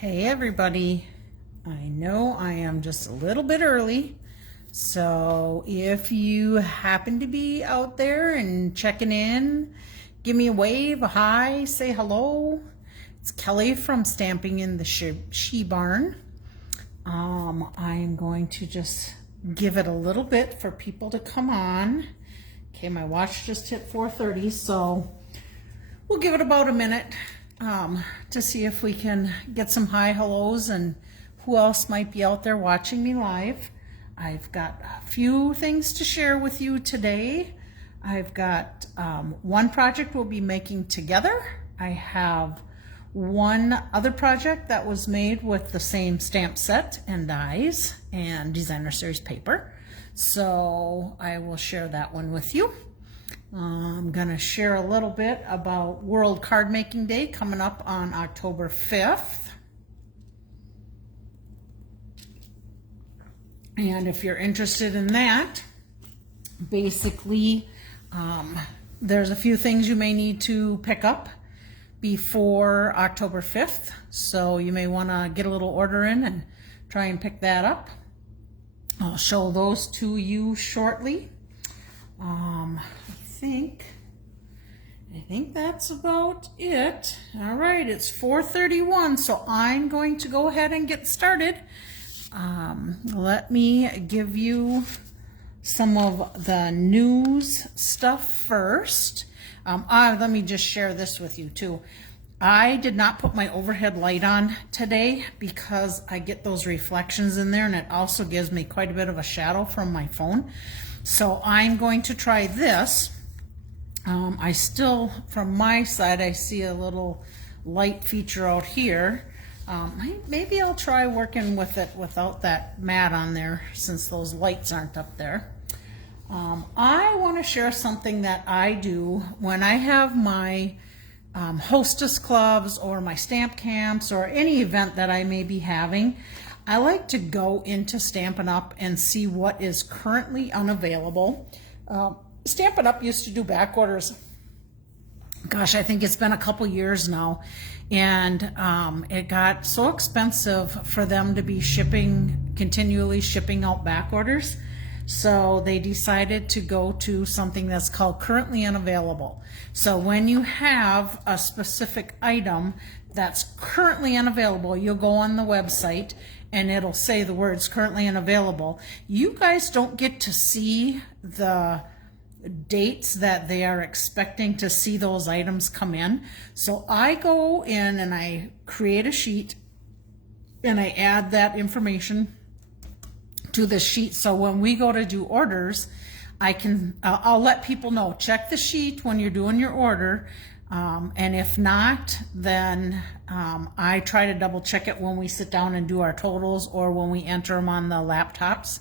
Hey everybody, I know I am just a little bit early, so if you happen to be out there and checking in, give me a wave, a hi, say hello. It's Kelly from Stamping in the She Barn. I'm going to just give it a little bit for people to come on. Okay, my watch just hit 4:30, so we'll give it about a minute to see if we can get some hi hellos and who else might be out there watching me live. I've got a few things to share with you today. I've got one project we'll be making together. I have one other project that was made with the same stamp set and dies and designer series paper. So I will share that one with you. I'm going to share a little bit about World Card Making Day coming up on October 5th. And if you're interested in that, basically there's a few things you may need to pick up before October 5th. So you may want to get a little order in and try and pick that up. I'll show those to you shortly. I think that's about it. All right, it's 4:31, so I'm going to go ahead and get started. Let me give you some of the news stuff first. Let me just share this with you too. I did not put my overhead light on today because I get those reflections in there, and it also gives me quite a bit of a shadow from my phone. So I'm going to try this. I still, from my side, I see a little light feature out here. Maybe I'll try working with it without that mat on there since those lights aren't up there. I want to share something that I do when I have my hostess clubs or my stamp camps or any event that I may be having. I like to go into Stampin' Up and see what is currently unavailable. Stampin' Up used to do back orders. Gosh, I think it's been a couple years now, and it got so expensive for them to be continually shipping out back orders. So they decided to go to something that's called currently unavailable. So when you have a specific item that's currently unavailable, you'll go on the website and it'll say the words currently unavailable. You guys don't get to see the dates that they are expecting to see those items come in. So I go in and I create a sheet and I add that information to the sheet, so when we go to do orders, I'll let people know, check the sheet when you're doing your order, and if not, then I try to double check it when we sit down and do our totals or when we enter them on the laptops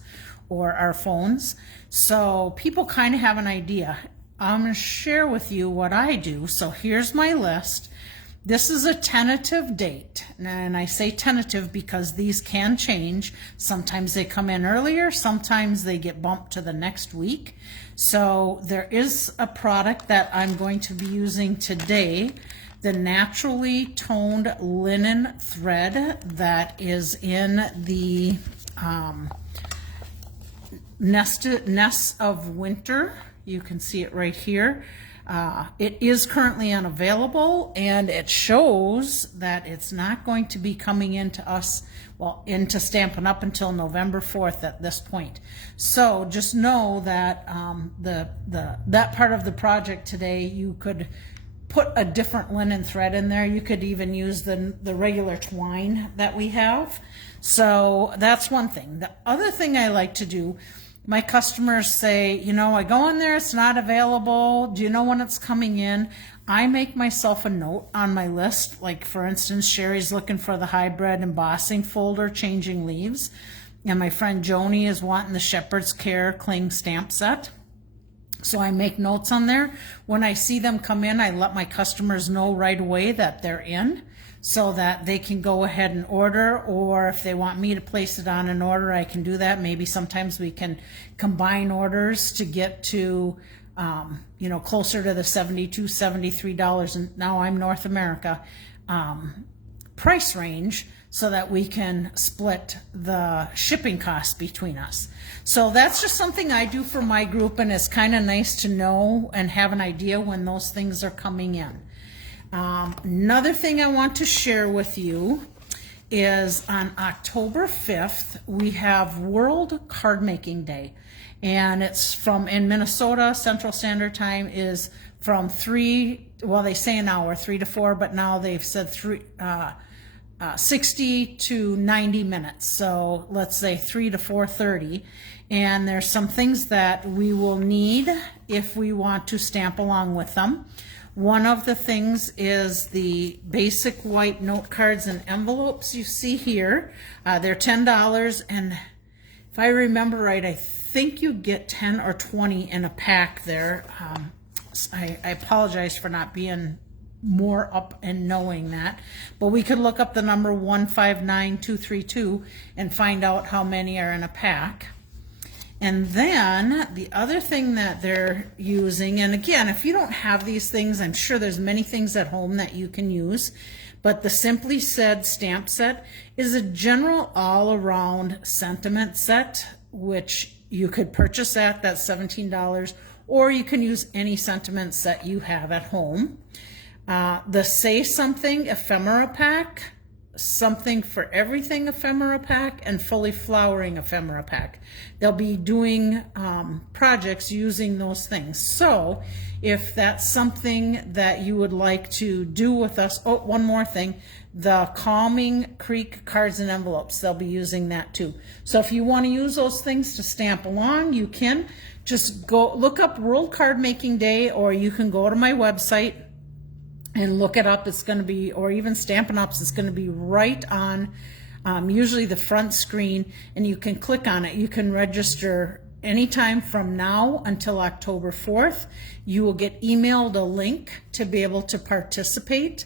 or our phones, so people kind of have an idea. I'm going to share with you what I do. So here's my list. This is a tentative date, and I say tentative because these can change. Sometimes they come in earlier, sometimes they get bumped to the next week. So there is a product that I'm going to be using today, the naturally toned linen thread that is in the Nests of Winter. You can see it right here. It is currently unavailable, and it shows that it's not going to be coming into us, well, into Stampin' Up until November 4th at this point. So just know that that part of the project today, you could put a different linen thread in there. You could even use the regular twine that we have. So that's one thing. The other thing I like to do, my customers say, you know, I go in there, it's not available. Do you know when it's coming in? I make myself a note on my list. Like, for instance, Sherry's looking for the hybrid embossing folder, changing leaves. And my friend Joni is wanting the Shepherd's Care cling stamp set. So I make notes on there. When I see them come in, I let my customers know right away that they're in, so that they can go ahead and order, or if they want me to place it on an order, I can do that. Maybe sometimes we can combine orders to get to, closer to the $72, $73, and now I'm North America, price range so that we can split the shipping costs between us. So that's just something I do for my group, and it's kind of nice to know and have an idea when those things are coming in. Another thing I want to share with you is on October 5th, we have World Card Making Day. And it's in Minnesota, Central Standard Time is from 3, well, they say an hour, 3 to 4, but now they've said 60 to 90 minutes. So let's say 3 to 4:30. And there's some things that we will need if we want to stamp along with them. One of the things is the basic white note cards and envelopes you see here. They're $10, and if I remember right, I think you get 10 or 20 in a pack there. I apologize for not being more up and knowing that, but we could look up the number 159232 and find out how many are in a pack. And then the other thing that they're using, and again, if you don't have these things, I'm sure there's many things at home that you can use, but the Simply Said stamp set is a general all-around sentiment set, which you could purchase that's $17, or you can use any sentiment set you have at home. The Say Something ephemera pack, Something for Everything ephemera pack, and Fully Flowering ephemera pack. They'll be doing projects using those things. So if that's something that you would like to do with us, oh, one more thing, the Calming Creek cards and envelopes, they'll be using that too. So if you want to use those things to stamp along, you can just go look up World Card Making Day, or you can go to my website and look it up. It's going to be, or even Stampin' Up's, it's going to be right on usually the front screen, and you can click on it. You can register anytime from now until October 4th. You will get emailed a link to be able to participate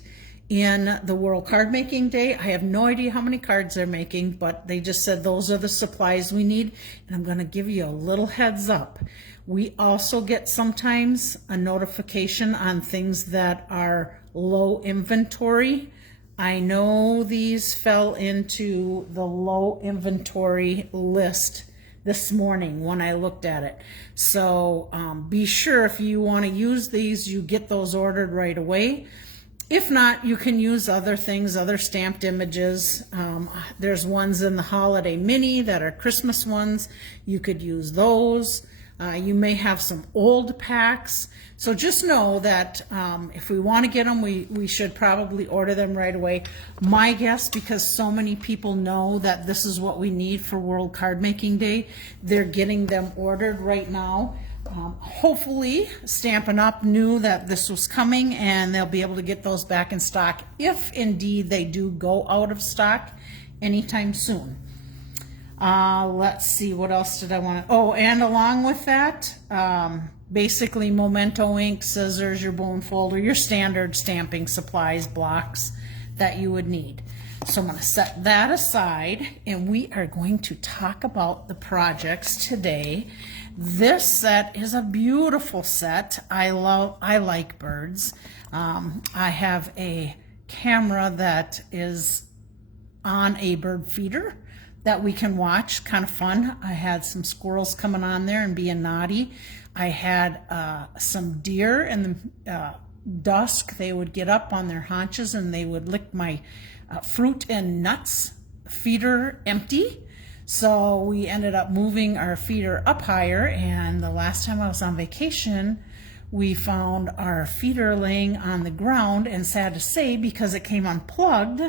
in the World Card Making Day. I have no idea how many cards they're making, but they just said those are the supplies we need, and I'm going to give you a little heads up. We also get sometimes a notification on things that are low inventory. I know these fell into the low inventory list this morning when I looked at it. So be sure if you want to use these, you get those ordered right away. If not, you can use other things, other stamped images. There's ones in the Holiday Mini that are Christmas ones. You could use those. You may have some old packs. So just know that if we want to get them, we should probably order them right away. My guess, because so many people know that this is what we need for World Card Making Day, they're getting them ordered right now. Hopefully Stampin' Up knew that this was coming, and they'll be able to get those back in stock if indeed they do go out of stock anytime soon. Let's see, what else did I want to, oh, and along with that, basically Memento ink, scissors, your bone folder, your standard stamping supplies, blocks that you would need. So I'm going to set that aside, and we are going to talk about the projects today. This set is a beautiful set. I like birds. I have a camera that is on a bird feeder that we can watch, kind of fun. I had some squirrels coming on there and being naughty. I had some deer in the dusk. They would get up on their haunches and they would lick my fruit and nuts feeder empty. So we ended up moving our feeder up higher, and the last time I was on vacation, we found our feeder laying on the ground, and sad to say, because it came unplugged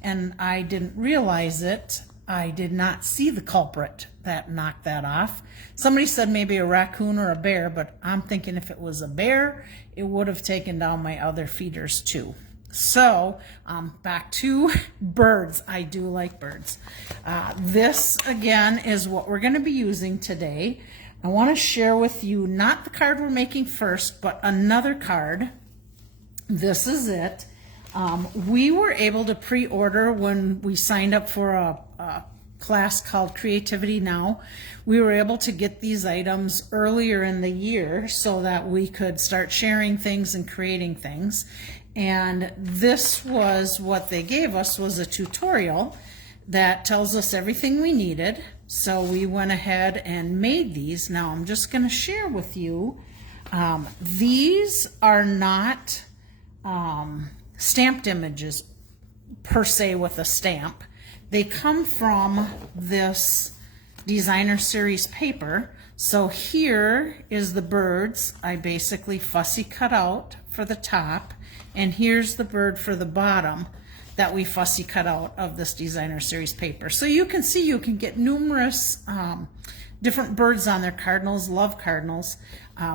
and I didn't realize it, I did not see the culprit that knocked that off. Somebody said maybe a raccoon or a bear, but I'm thinking if it was a bear, it would have taken down my other feeders too. So back to birds. I do like birds. This again is what we're going to be using today. I want to share with you not the card we're making first, but another card. This is it. We were able to pre-order when we signed up for a class called Creativity Now. We were able to get these items earlier in the year so that we could start sharing things and creating things. And this was what they gave us, was a tutorial that tells us everything we needed. So we went ahead and made these. Now I'm just going to share with you. These are not stamped images per se with a stamp. They come from this designer series paper. So here is the birds I basically fussy cut out for the top, and here's the bird for the bottom that we fussy cut out of this designer series paper. So you can see you can get numerous different birds on there. Cardinals, love cardinals.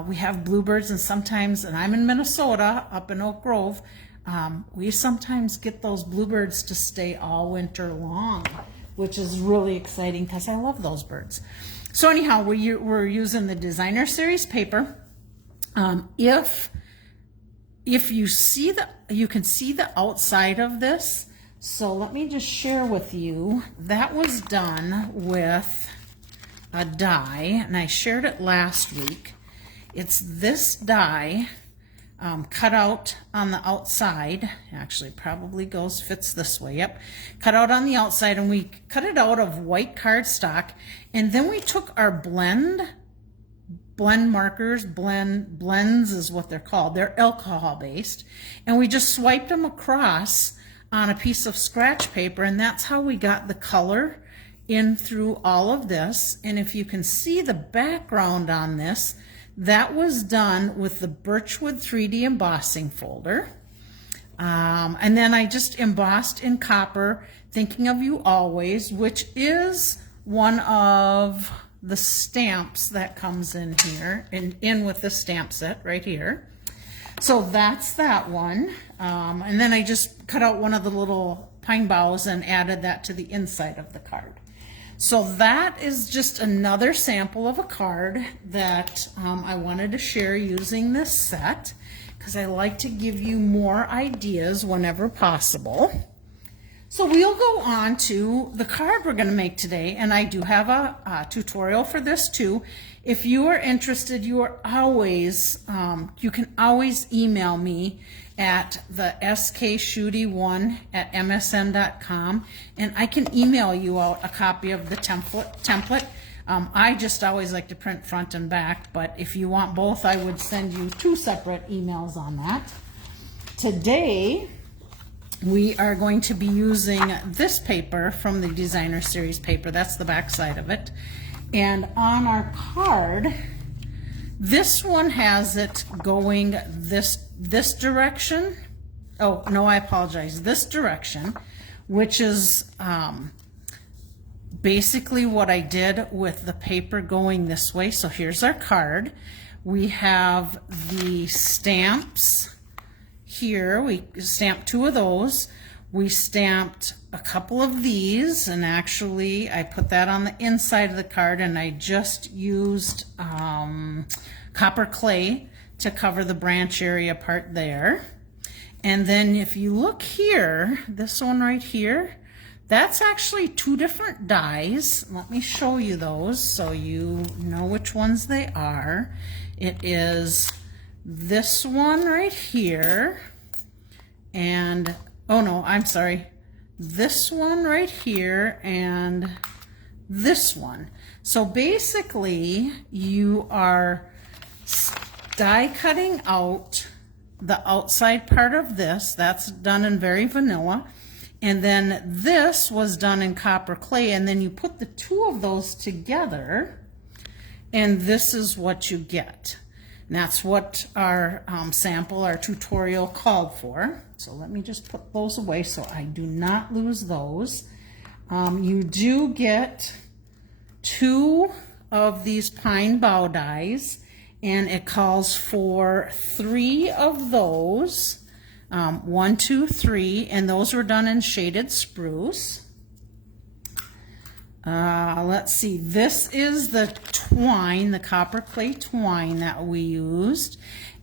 We have bluebirds, and sometimes, and I'm in Minnesota, up in Oak Grove, we sometimes get those bluebirds to stay all winter long, which is really exciting because I love those birds. So anyhow, we're using the designer series paper. If you see you can see the outside of this. So let me just share with you. That was done with a die, and I shared it last week. It's this die cut out on the outside. Actually, probably fits this way. Yep, cut out on the outside, and we cut it out of white cardstock, and then we took our blend markers. Blends is what they're called. They're alcohol based, and we just swiped them across on a piece of scratch paper, and that's how we got the color in through all of this. And if you can see the background on this, that was done with the Birchwood 3D embossing folder. And then I just embossed in copper, Thinking of You Always, which is one of the stamps that comes in here, in with the stamp set right here. So that's that one. And then I just cut out one of the little pine boughs and added that to the inside of the card. So that is just another sample of a card that I wanted to share using this set, because I like to give you more ideas whenever possible. So we'll go on to the card we're going to make today, and I do have a tutorial for this too. If you are interested, you are always, you can always email me at the skshooty1@msn.com, and I can email you out a copy of the template. I just always like to print front and back, but if you want both, I would send you 2 separate emails on that. Today, we are going to be using this paper from the designer series paper. That's the back side of it. And on our card, this one has it going this direction. Oh, no, I apologize. This direction, which is basically what I did with the paper going this way. So here's our card. We have the stamps here. We stamped 2 of those. We stamped a couple of these, and actually I put that on the inside of the card, and I just used copper clay to cover the branch area part there. And then if you look here, this one right here, that's actually 2 different dies. Let me show you those so you know which ones they are. It is this one right here, and oh no, I'm sorry, this one right here and this one. So basically you are die cutting out the outside part of this. That's done in very vanilla, and then this was done in copper clay, and then you put the 2 of those together, and this is what you get. And that's what our sample, our tutorial called for. So let me just put those away so I do not lose those. You do get 2 of these pine bough dies, and it calls for 3 of those. 1, 2, 3, and those were done in shaded spruce. Let's see, this is the twine, the copper clay twine that we used.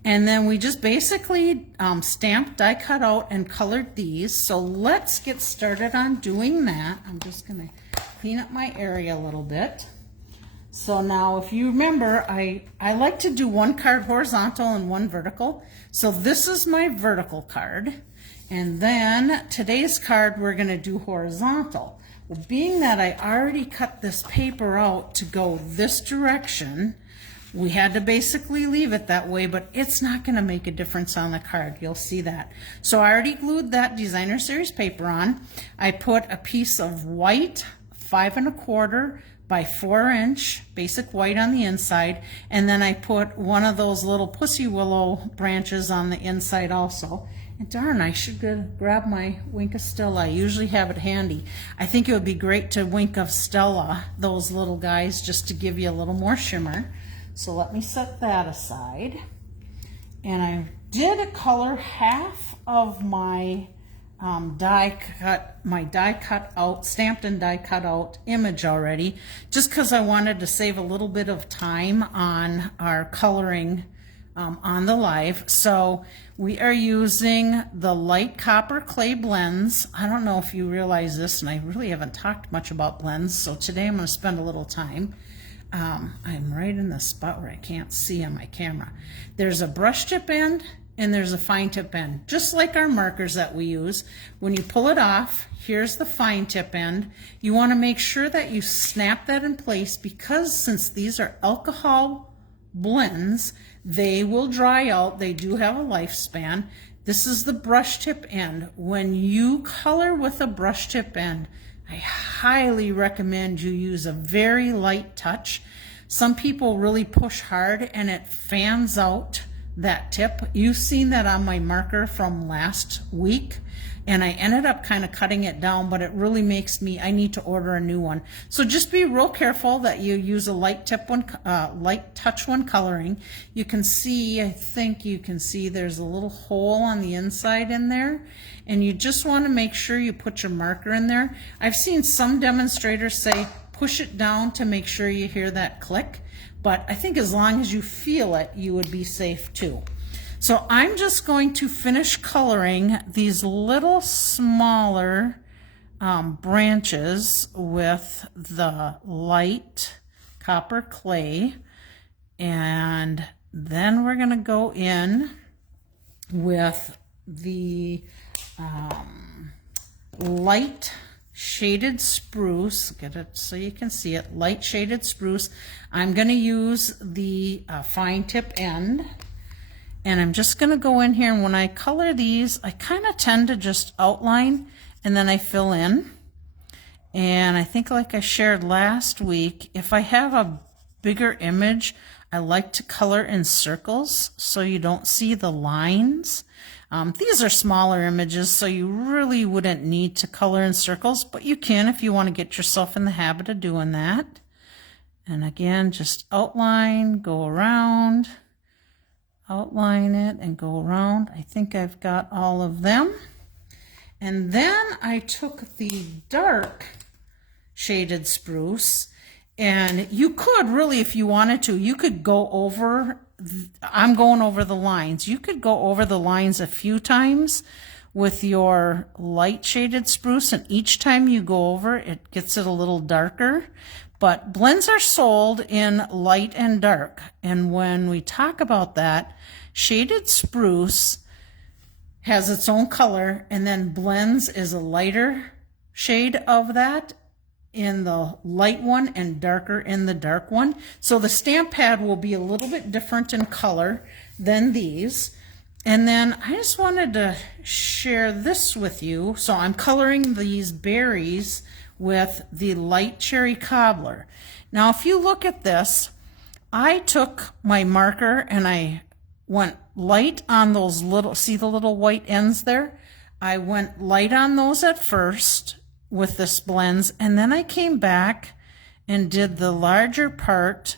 And then we just basically stamped, die cut out, and colored these. So let's get started on doing that. I'm just going to clean up my area a little bit. So now if you remember, I like to do one card horizontal and one vertical. So this is my vertical card. And then today's card we're going to do horizontal. Well, being that I already cut this paper out to go this direction, we had to basically leave it that way, but it's not going to make a difference on the card. You'll see that. So I already glued that designer series paper on. I put a piece of white 5 1/4 by 4 inch basic white on the inside, and then I put one of those little pussy willow branches on the inside also. And darn, I should grab my Wink of Stella. I usually have it handy. I think it would be great to Wink of Stella those little guys just to give you a little more shimmer. So let me set that aside. And I did color half of my die cut out, stamped and die cut out image already, just because I wanted to save a little bit of time on our coloring on the live. So we are using the light copper clay blends. I don't know if you realize this, and I really haven't talked much about blends, so today I'm going to spend a little time. I'm right in the spot where I can't see on my camera. There's a brush tip end and there's a fine tip end, just like our markers that we use. When you pull it off, here's the fine tip end. You want to make sure that you snap that in place, because since these are alcohol blends, they will dry out. They do have a lifespan. This is the brush tip end. When you color with a brush tip end, I highly recommend you use a very light touch. Some people really push hard and it fans out that tip. You've seen that on my marker from last week, and I ended up kind of cutting it down, but it really makes me, I need to order a new one. So just be real careful that you use a light tip one, light touch when coloring. You can see, I think you can see there's a little hole on the inside in there, and you just want to make sure you put your marker in there. I've seen some demonstrators say push it down to make sure you hear that click, but I think as long as you feel it, you would be safe too. So I'm just going to finish coloring these little smaller branches with the light copper clay, and then we're going to go in with the light shaded spruce. Get it so you can see it. Light shaded spruce. I'm going to use the fine tip end, and I'm just going to go in here, and when I color these, I kind of tend to just outline and then I fill in. And I think, like I shared last week, if I have a bigger image, I like to color in circles so you don't see the lines. These are smaller images, so you really wouldn't need to color in circles, but you can if you want to get yourself in the habit of doing that. And again, just outline, go around, outline it, and go around. I think I've got all of them. And then I took the dark shaded spruce, and you could really, if you wanted to, you could go over, I'm going over the lines. You could go over the lines a few times with your light shaded spruce, and each time you go over, it gets it a little darker. But blends are sold in light and dark, and when we talk about that, shaded spruce has its own color, and then blends is a lighter shade of that in the light one and darker in the dark one. So the stamp pad will be a little bit different in color than these. And then I just wanted to share this with you. So I'm coloring these berries with the light cherry cobbler. Now if you look at this, I took my marker and I went light on those little, see the little white ends there? I went light on those at first with this blends, and then I came back and did the larger part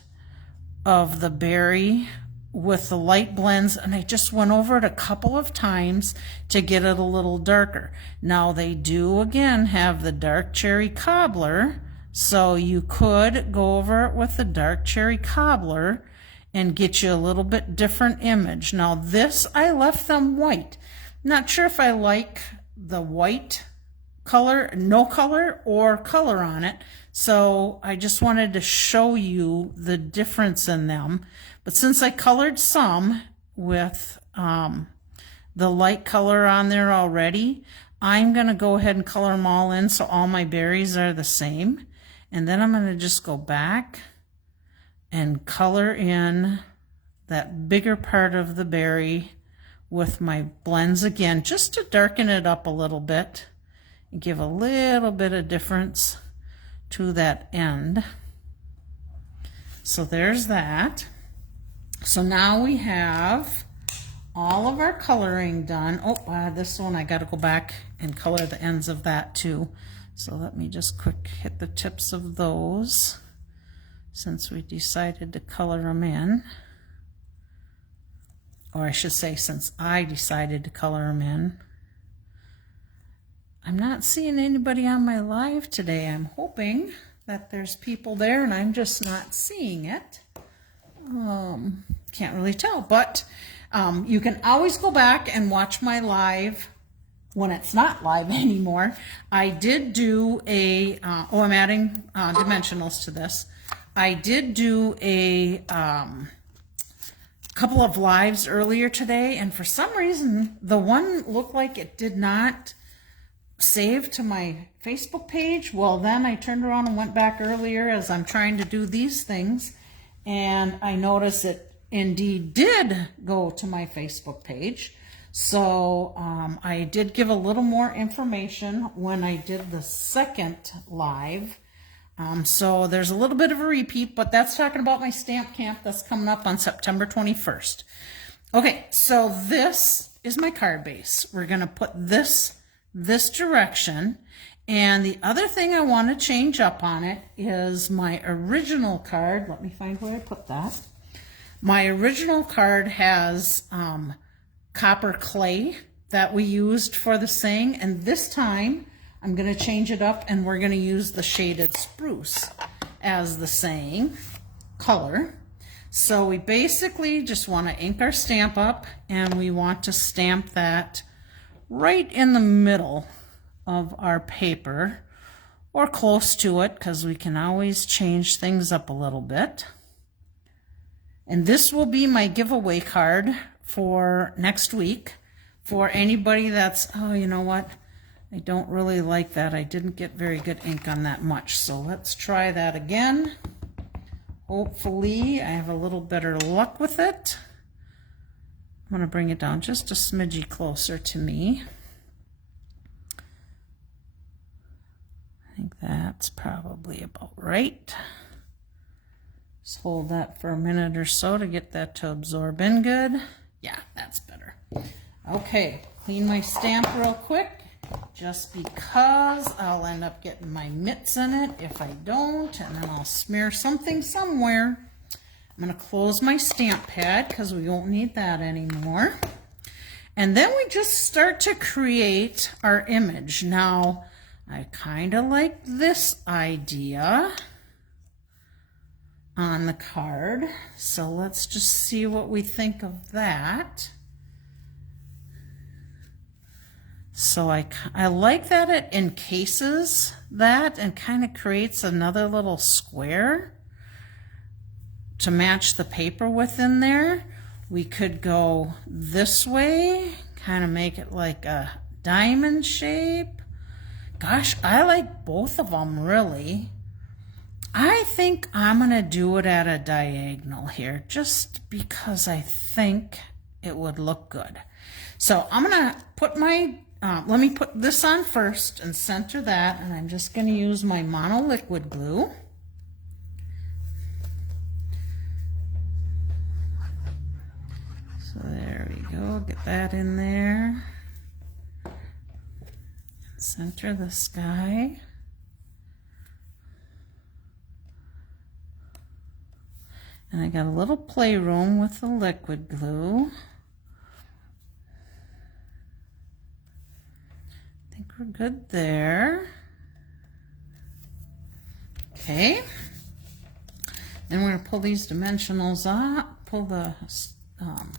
of the berry with the light blends, and I just went over it a couple of times to get it a little darker. Now they do again have the dark cherry cobbler, so you could go over it with the dark cherry cobbler and get you a little bit different image. Now this, I left them white. Not sure if I like the white color, no color, or color on it. So I just wanted to show you the difference in them. But since I colored some with the light color on there already, I'm going to go ahead and color them all in so all my berries are the same. And then I'm going to just go back and color in that bigger part of the berry with my blends again, just to darken it up a little bit and give a little bit of difference to that end. So there's that. So now we have all of our coloring done. Oh, this one I got to go back and color the ends of that too. So let me just quick hit the tips of those since we decided to color them in. Or I should say, since I decided to color them in. I'm not seeing anybody on my live today. I'm hoping that there's people there and I'm just not seeing it. Can't really tell, but you can always go back and watch my live when it's not live anymore. I did do a, I'm adding dimensionals to this. I did do a couple of lives earlier today, and for some reason, the one looked like it did not save to my Facebook page. Well, then I turned around and went back earlier as I'm trying to do these things, and I noticed it indeed did go to my Facebook page. So I did give a little more information when I did the second live. So there's a little bit of a repeat, but that's talking about my stamp camp that's coming up on September 21st. Okay, so this is my card base. We're going to put this direction. And the other thing I want to change up on it is my original card. Let me find where I put that. My original card has copper clay that we used for the saying, and this time I'm going to change it up and we're going to use the shaded spruce as the saying color. So we basically just want to ink our stamp up, and we want to stamp that right in the middle of our paper, or close to it, because we can always change things up a little bit. And this will be my giveaway card for next week for anybody that's, oh, you know what, I don't really like that. I didn't get very good ink on that much. So let's try that again. Hopefully I have a little better luck with it. I'm going to bring it down just a smidgy closer to me. I think that's probably about right. Just hold that for a minute or so to get that to absorb in good. Yeah, that's better. Okay, clean my stamp real quick, just because I'll end up getting my mitts in it if I don't, and then I'll smear something somewhere. I'm going to close my stamp pad because we won't need that anymore. And then we just start to create our image. Now, I kind of like this idea on the card, so let's just see what we think of that. So I like that it encases that and kind of creates another little square to match the paper within there. We could go this way, kind of make it like a diamond shape. Gosh, I like both of them really. I think I'm going to do it at a diagonal here just because I think it would look good. So I'm going to put my, let me put this on first and center that, and I'm just going to use my mono liquid glue. So there we go, get that in there. Center the sky. And I got a little playroom with the liquid glue. I think we're good there. Okay. Then we're going to pull these dimensionals off, pull the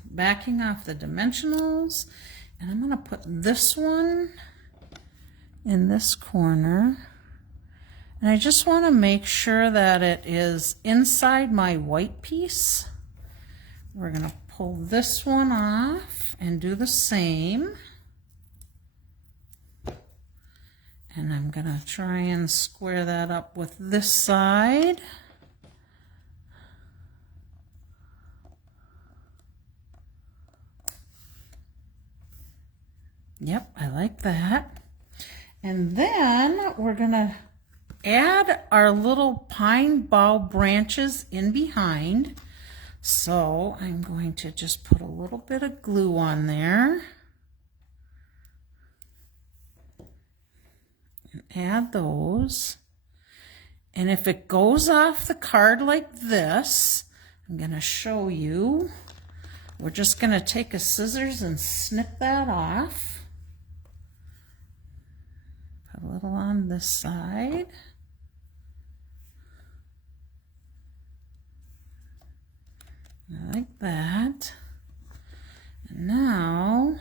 backing off the dimensionals, and I'm going to put this one in this corner. And I just want to make sure that it is inside my white piece. We're going to pull this one off and do the same. And I'm going to try and square that up with this side. Yep, I like that. And then we're going to add our little pine bough branches in behind. So I'm going to just put a little bit of glue on there. And add those. And if it goes off the card like this, I'm going to show you. We're just going to take a scissors and snip that off. Put a little on this side. I like that. And now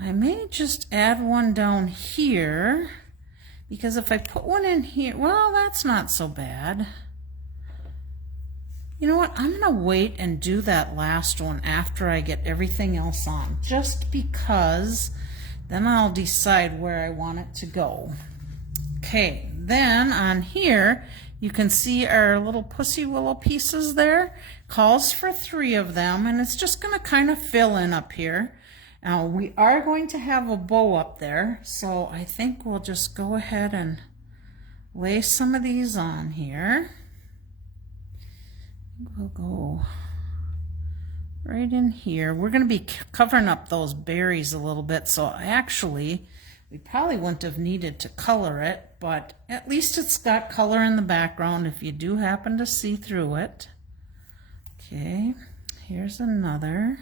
I may just add one down here, because if I put one in here, well, that's not so bad. You know what? I'm going to wait and do that last one after I get everything else on, just because then I'll decide where I want it to go. Okay, then on here, you can see our little pussy willow pieces there. Calls for 3 of them, and it's just going to kind of fill in up here. Now, we are going to have a bow up there, so I think we'll just go ahead and lay some of these on here. We'll go right in here. We're going to be covering up those berries a little bit, so actually we probably wouldn't have needed to color it, but at least it's got color in the background if you do happen to see through it. Okay, here's another.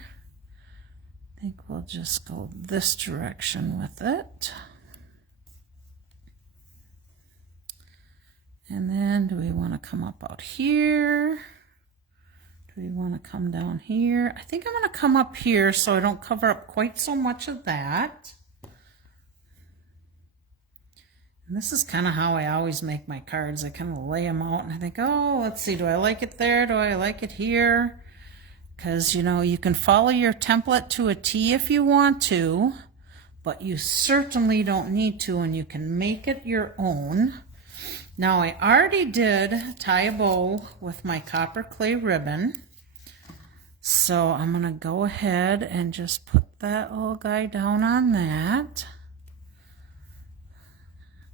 I think we'll just go this direction with it. And then do we want to come up out here? Do we want to come down here? I think I'm going to come up here so I don't cover up quite so much of that. And this is kind of how I always make my cards. I kind of lay them out and I think, oh, let's see, do I like it there? Do I like it here? Because, you know, you can follow your template to a T if you want to, but you certainly don't need to, and you can make it your own. Now, I already did tie a bow with my copper clay ribbon, so I'm going to go ahead and just put that little guy down on that.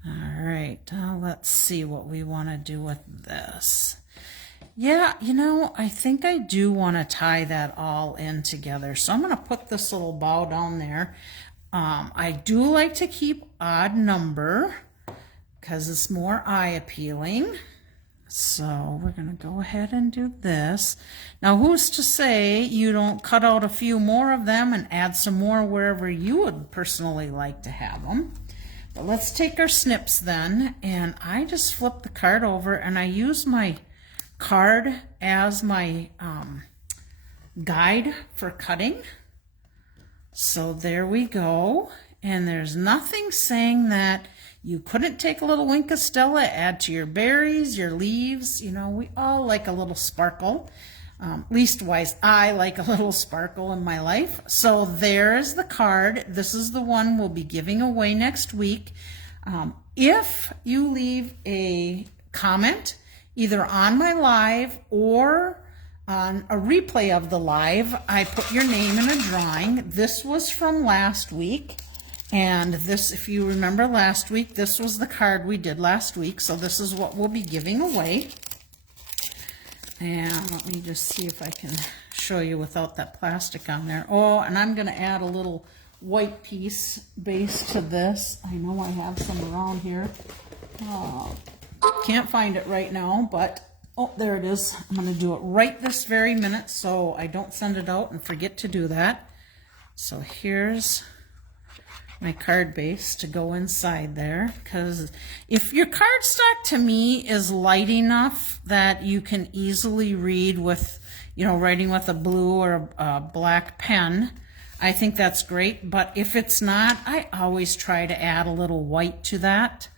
All right, now let's see what we want to do with this. Yeah, you know, I think I do want to tie that all in together. So I'm going to put this little bow down there. I do like to keep odd number because it's more eye appealing. So we're going to go ahead and do this. Now, who's to say you don't cut out a few more of them and add some more wherever you would personally like to have them. But let's take our snips then, and I just flip the card over and I use my card as my guide for cutting. So there we go, and there's nothing saying that you couldn't take a little Wink of Stella, add to your berries, your leaves. You know, we all like a little sparkle. Leastwise, I like a little sparkle in my life. So there's the card. This is the one we'll be giving away next week. If you leave a comment either on my live or on a replay of the live, I put your name in a drawing. This was from last week. And this, if you remember last week, this was the card we did last week. So this is what we'll be giving away. And let me just see if I can show you without that plastic on there. Oh, and I'm going to add a little white piece base to this. I know I have some around here. Can't find it right now, but oh, there it is. I'm going to do it right this very minute so I don't send it out and forget to do that. So here's my card base to go inside there, because if your cardstock to me is light enough that you can easily read with, you know, writing with a blue or a black pen, I think that's great, but if it's not, I always try to add a little white to that.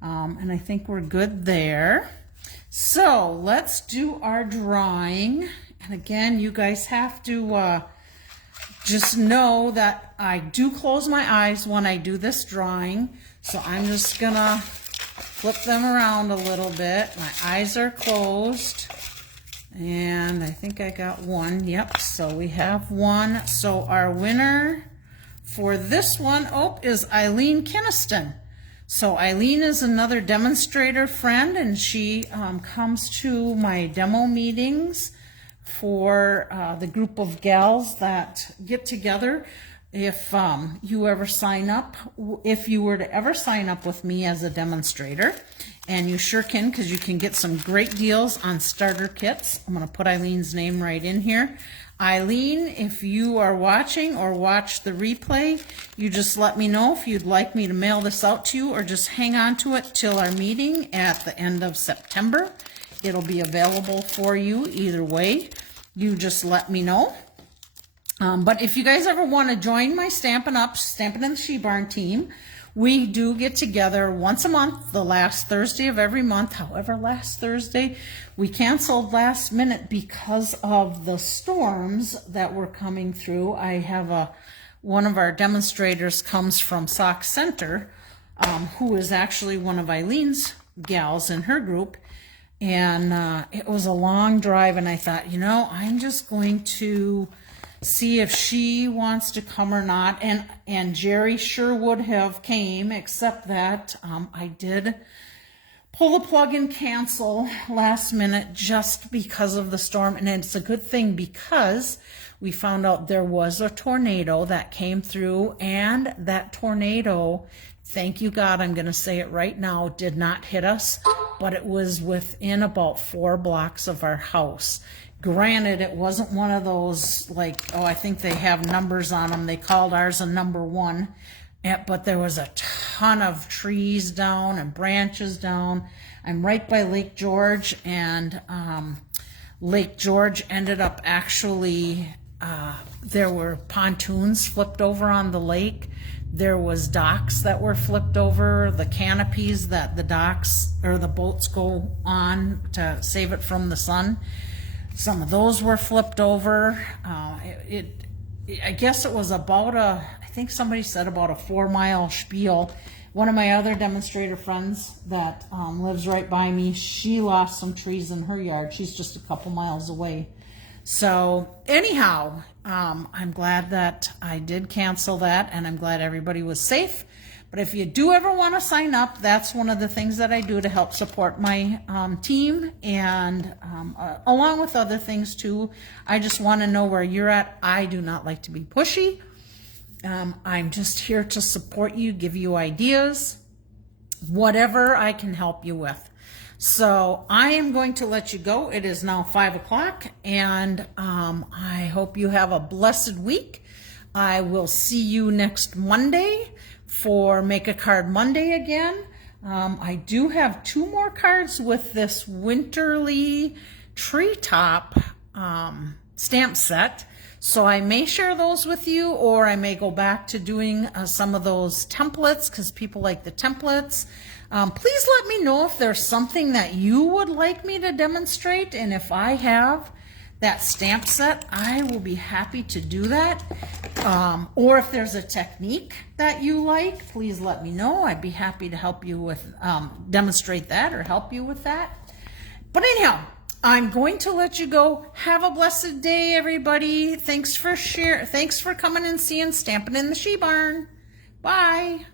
And I think we're good there. So let's do our drawing. And again, you guys have to just know that I do close my eyes when I do this drawing. So I'm just gonna flip them around a little bit. My eyes are closed. And I think I got one. Yep, so we have one. So our winner for this one, is Eileen Kinniston. So Eileen is another demonstrator friend, and she comes to my demo meetings for the group of gals that get together. If you ever sign up, if you were to ever sign up with me as a demonstrator, and you sure can, because you can get some great deals on starter kits. I'm going to put Eileen's name right in here. Eileen, if you are watching or watch the replay, you just let me know if you'd like me to mail this out to you, or just hang on to it till our meeting at the end of September. It'll be available for you either way. You just let me know. But if you guys ever want to join my Stampin' Up, Stampin' in the She Barn team, we do get together once a month, the last Thursday of every month. However, last Thursday we canceled last minute because of the storms that were coming through. I have one of our demonstrators comes from Sauk Center, who is actually one of Eileen's gals in her group. And it was a long drive, and I thought, I'm just going to see if she wants to come or not. And Jerry sure would have came, except that I did pull the plug and cancel last minute just because of the storm. And it's a good thing, because we found out there was a tornado that came through, and that tornado, thank you God, I'm going to say it right now, did not hit us, but it was within about 4 blocks of our house. Granted, it wasn't one of those, like, I think they have numbers on them. They called ours a number 1. But there was a ton of trees down and branches down. I'm right by Lake George, and Lake George ended up actually, there were pontoons flipped over on the lake. There was docks that were flipped over, the canopies that the docks or the boats go on to save it from the sun. Some of those were flipped over. I guess it was about I think somebody said about a 4-mile spiel. One of my other demonstrator friends that lives right by me, she lost some trees in her yard. She's just a couple miles away. So anyhow, I'm glad that I did cancel that, and I'm glad everybody was safe. But if you do ever want to sign up, that's one of the things that I do to help support my team, and along with other things too. I just want to know where you're at. I do not like to be pushy. I'm just here to support you, give you ideas, whatever I can help you with. So I am going to let you go. It is now 5 o'clock, and I hope you have a blessed week. I will see you next Monday for Make a Card Monday again. I do have 2 more cards with this winterly treetop stamp set. So I may share those with you, or I may go back to doing some of those templates, because people like the templates. Please let me know if there's something that you would like me to demonstrate, and if I have that stamp set, I will be happy to do that. Or if there's a technique that you like, please let me know. I'd be happy to help you with, demonstrate that or help you with that. But anyhow, I'm going to let you go. Have a blessed day, everybody. Thanks for coming and seeing Stampin' in the She Barn. Bye.